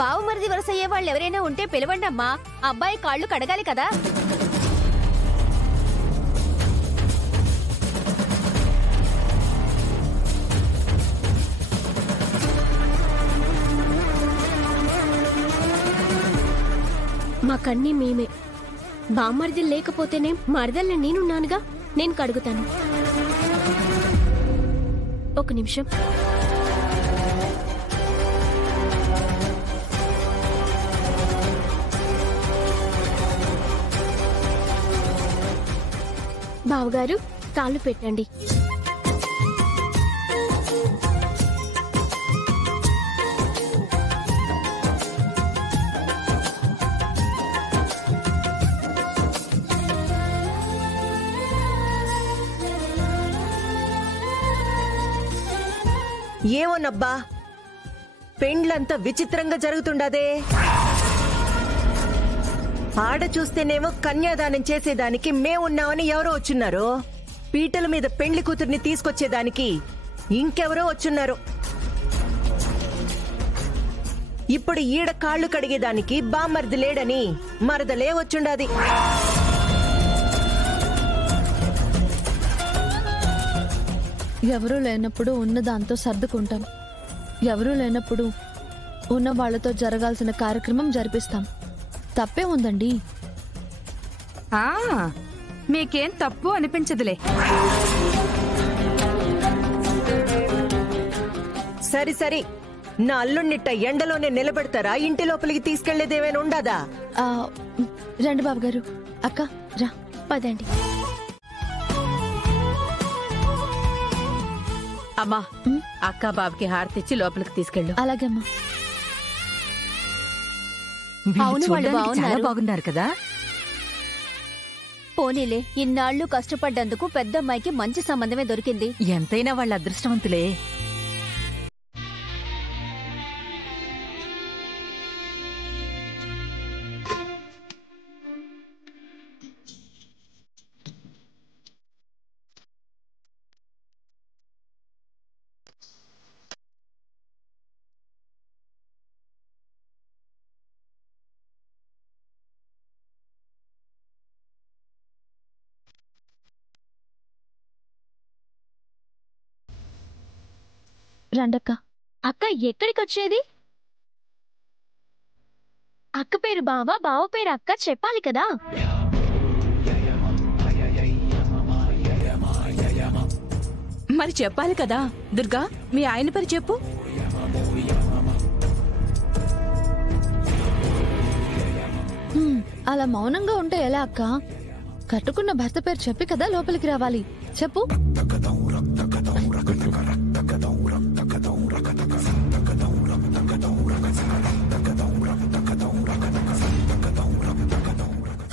బావమరిది వరుస అయ్యే వాళ్ళు ఎవరైనా ఉంటే పిలవండి అమ్మా. అబ్బాయి కాళ్ళు కడగాలి కదా. మాకన్నీ మేమే. బామ్మరిది లేకపోతేనే మరదల్ని నేనున్నానుగా, నేను కడుగుతాను. ఒక నిమిషం. బావగారు కాళ్ళు పెట్టండి. ఏమోనబ్బా, పెండ్లంతా విచిత్రంగా జరుగుతుండదే. ఆడ చూస్తేనేమో కన్యాదానం చేసేదానికి మేమున్నామని ఎవరో వచ్చున్నారు. పీటల మీద పెండ్లి కూతుర్ని తీసుకొచ్చేదానికి ఇంకెవరో వచ్చున్నారు. ఇప్పుడు ఈడ కాళ్ళు కడిగేదానికి బామ్మర్ది లేడని మరదలే వచ్చుండాది. ఎవరూ లేనప్పుడు ఉన్న దాంతో సర్దుకుంటాం. ఎవరూ లేనప్పుడు ఉన్న వాళ్లతో జరగాల్సిన కార్యక్రమం జరిపిస్తాం. తప్పే ఉందండి. మీకేం తప్పు అనిపించదులే. సరి సరి, నా అల్లుణ్ణిట్ట ఎండలోనే నిలబెడతారా? ఇంటి లోపలికి తీసుకెళ్లేదేమైనా ఉండదా? రండి బాబు గారు. అక్క రా, పదండి. అమ్మా, అక్క బాబుకి హారతిచ్చి లోపలికి తీసుకెళ్ళు. అలాగే అమ్మా. అవును, వాళ్ళు చాలా బాగున్నారు కదా. పోనీలే, ఇన్నాళ్లు కష్టపడ్డందుకు పెద్దమ్మాయికి మంచి సంబంధమే దొరికింది. ఎంతైనా వాళ్ళ అదృష్టవంతులే. రండక్క. అక్క ఎక్కడికి వచ్చేది? అక్క పేరు బావ, బావ పేరు అక్క చెప్పాలి కదా. మరి చెప్పాలి కదా. దుర్గా, మీ ఆయన పేరు చెప్పు. అలా మౌనంగా ఉంటే ఎలా అక్క? కట్టుకున్న భర్త పేరు చెప్పి కదా లోపలికి రావాలి. చెప్పు.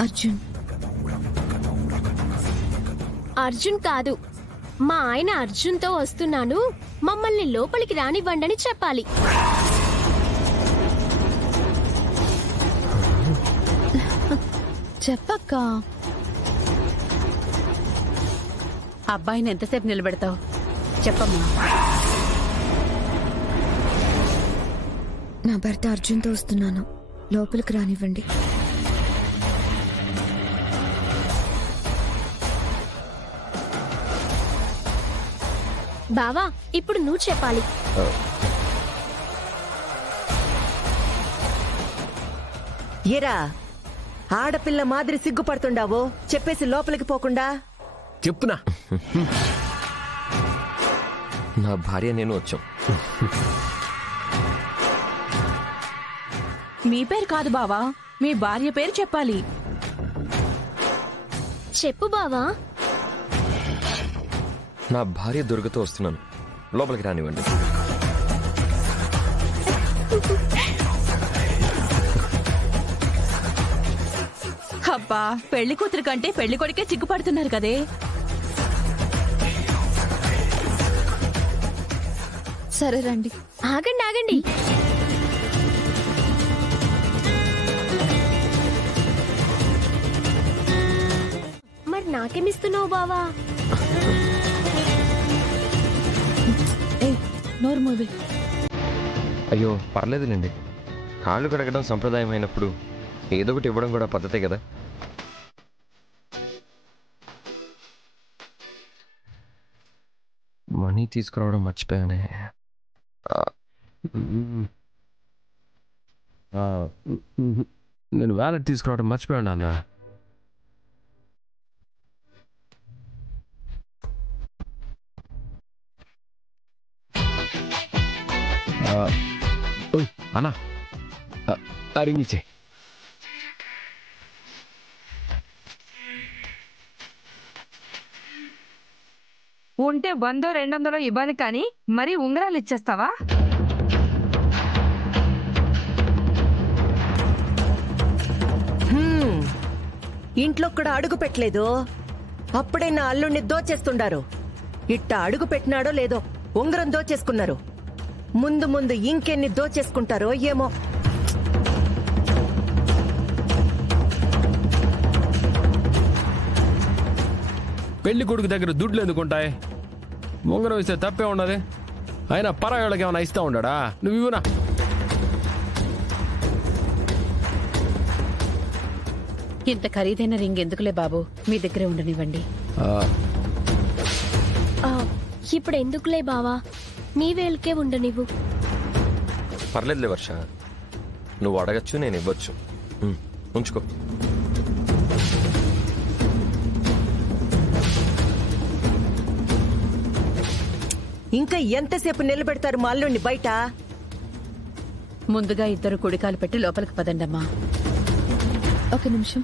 అర్జున్. అర్జున్ కాదు, మా ఆయన అర్జున్తో వస్తున్నాను, మమ్మల్ని లోపలికి రానివ్వండని చెప్పాలి. చెప్పక్క. అబ్బాయిని ఎంతసేపు నిలబెడతావు? చెప్పమ్మా. నా భర్త అర్జున్తో వస్తున్నాను, లోపలికి రానివ్వండి. బావా, ఇప్పుడు నువ్వు చెప్పాలి. ఏరా, ఆడపిల్ల మాదిరి సిగ్గుపడుతుండావో చెప్పేసి లోపలికి పోకుండా? చెప్పునా. నా భార్య నేను వచ్చాం. మీ పేరు కాదు బావా, మీ భార్య పేరు చెప్పాలి. చెప్పు బావా. నా భార్య దుర్గతో వస్తున్నాను, లోపలికి రానివ్వండి. అబ్బా, పెళ్లి కూతురు కంటే పెళ్లి కొడుకే సిగ్గుపడుతున్నారు కదే. సరే రండి. ఆగండి ఆగండి. మరి నాకేమిస్తున్నావు బావా? నోరు మూవి. అయ్యో పర్లేదులేండి. కాళ్ళు కడగడం సంప్రదాయం అయినప్పుడు ఏదో ఒకటి ఇవ్వడం కూడా పద్ధతే కదా. మనీ తీసుకురావడం మర్చిపోయానే. నేను వ్యాలెట్ తీసుకురావడం మర్చిపోయాను నాన్న. అన్నా రింగ్ ఇచ్చే. ఉంటే 100-200 ఇవ్వాలి కానీ మరి ఉంగరాలు ఇచ్చేస్తావా? ఇంట్లో కూడా అడుగు పెట్టలేదు, అప్పుడే నా అల్లుణ్ణి దోచేస్తుండారు. ఇట్ట అడుగు పెట్టినాడో లేదో ఉంగరం దోచేసుకున్నారు. ముందు ముందు ఇంకెన్ని దోచేసుకుంటారో ఏమో. పెళ్లి కొడుకు దగ్గర దుడ్లు ఎందుకుంటాయి? ఉంగరం ఇస్తే తప్పే ఉండదు. అయినా పరాయోళ్ళకి ఏమైనా ఇస్తా ఉండా? నువ్వు ఇవ్వనా? ఇంత ఖరీదైన రింగ్ ఎందుకులే బాబు, మీ దగ్గరే ఉండనివ్వండి. ఇప్పుడు ఎందుకులే బావా, నీ వేలుకే ఉండనివ్వు. పర్లేదులే వర్ష, నువ్వు అడగచ్చు, నేను ఇవ్వచ్చు. ఉంచుకో. ఇంకా ఎంతసేపు నిలబెడతారు మా అల్లుణ్ణి బయట? ముందుగా ఇద్దరు కుడికాలు పెట్టి లోపలికి పదండమ్మా. ఒక నిమిషం.